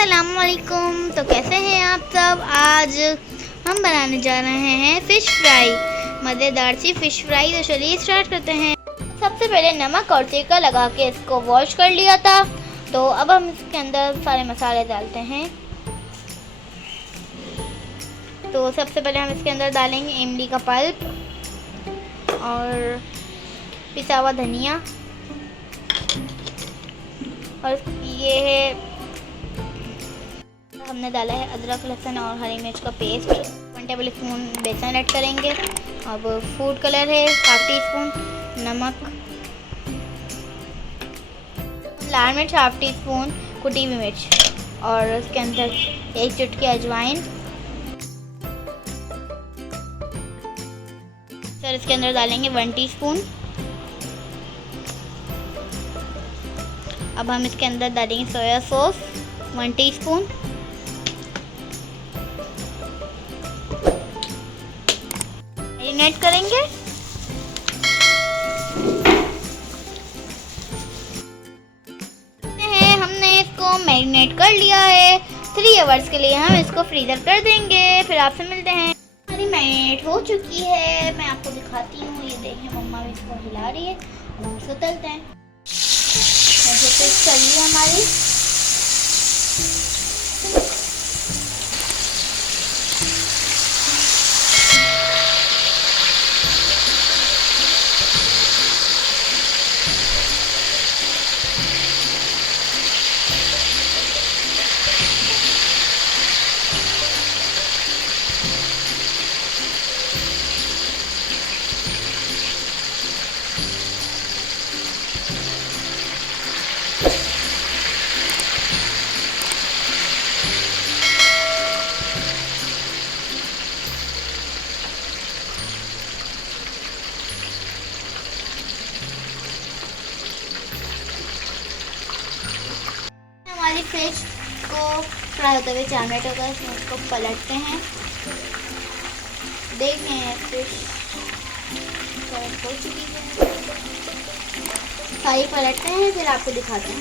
अस्सलामुअलैकुम। तो कैसे हैं आप सब। आज हम बनाने जा रहे हैं फ़िश फ्राई, मज़ेदार सी फ़िश फ्राई। तो चलिए स्टार्ट करते हैं। सबसे पहले नमक और सिरका लगा के इसको वॉश कर लिया था। तो अब हम इसके अंदर सारे मसाले डालते हैं। तो सबसे पहले हम इसके अंदर डालेंगे इमली का पल्प और पिसा हुआ धनिया, और ये है हमने डाला है अदरक लहसुन और हरी मिर्च का पेस्ट। 1 टेबल स्पून बेसन ऐड करेंगे। अब फूड कलर है ½ टीस्पून, नमक, लाल मिर्च ½ टीस्पून, कुटी हुई मिर्च, और उसके अंदर 1 चुटकी अजवाइन। सर इसके अंदर डालेंगे 1 टीस्पून। अब हम इसके अंदर डालेंगे सोया सॉस 1 टीस्पून। मैरिनेट करेंगे। हमने इसको मैरिनेट कर लिया है। 3 आवर्स के लिए हम इसको फ्रीजर कर देंगे। फिर आपसे मिलते हैं। हमारी मैरिनेट हो चुकी है, मैं आपको दिखाती हूँ। ये देखिए मम्मा भी इसको हिला रही है। अब हम इसको तलते हैं। फिश चल रही है हमारी। हमारी फिश को फ्राई होते हुए 4 मिनट हो गए। इसको पलटते हैं। देखते हैं फिश हो चुकी है। सारी पलटते हैं, फिर आपको दिखाते हैं।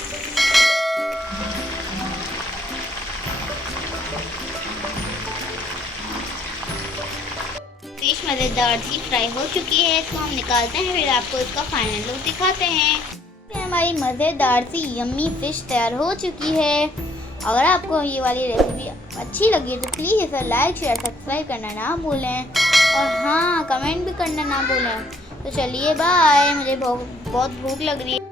फिश मज़ेदार सी फ्राई हो चुकी है। इसको हम निकालते हैं, फिर आपको इसका फाइनल लुक दिखाते हैं। हमारी मज़ेदार सी यम्मी फ़िश तैयार हो चुकी है। अगर आपको ये वाली रेसिपी अच्छी लगी तो प्लीज़ इसे लाइक शेयर सब्सक्राइब करना ना भूलें, और हाँ कमेंट भी करना ना भूलें। तो चलिए बाय, मुझे बहुत भूख लग रही है।